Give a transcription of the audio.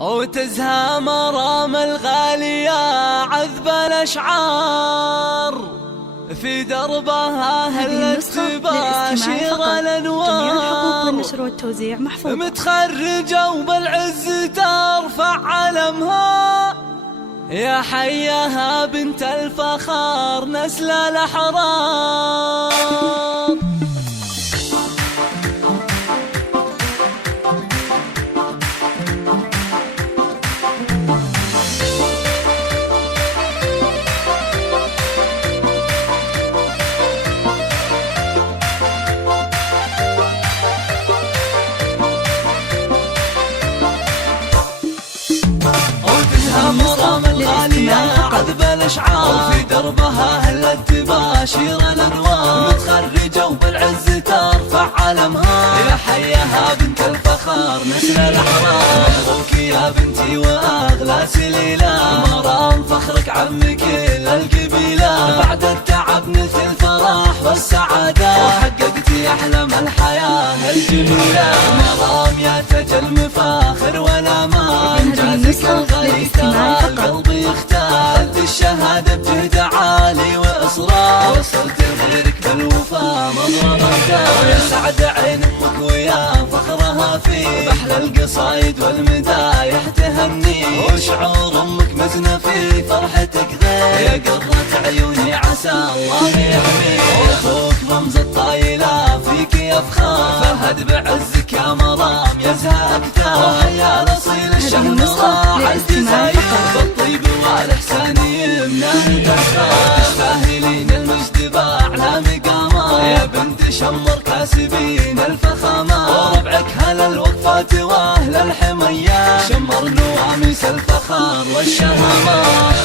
وتزهى مرام الغالية عذب الأشعار، في دربها هلت تباشر الأنوار. جميع الحقوق للنشر والتوزيع محفوظة. متخرجة وبالعز ترفع علمها، يا حياها بنت الفخار نسل الأحرار. مرام الغالية عذب الأشعار، في دربها هلت تباشر الأنوار. متخرجة وبالعز ترفع علمها، يا حياها بنت الفخار نسل الأحرار. مبروك يا بنتي وأغلى سليلة، مرام فخرك عم كل القبيلة. بعد التعب نلت الفرح والسعادة، وحققتي أحلام الحياة الجميلة. مرام يا تاج المفاخر والأمان، إنجازك الغالي ترى القلب يختار. أنت الشهادة بجهد عالي وإصرار، وصلت لغيرك بالوفا مضرب الدار. يا سعد عين أمك ويا فخرها فيك، بحلى القصايد والمدايح تهني. وشعور أمك مزنة في فرحتك غير، يا قرة عيوني عسى الله يحميك. أخوك رمز الطايلة فيك يفخر، فهد بعزك يا مرام يزهى أكثر. وحيا الأصيل الشهر راح الجزاير، بالطيب والإحسان يمناه البشر. تستاهلين المجد بأعلى مقامات، يا بنت شمر كاسبين الفخامات. وربعك هل الوقفات وأهل الحميات، شمر نواميس الفخار والشهامات.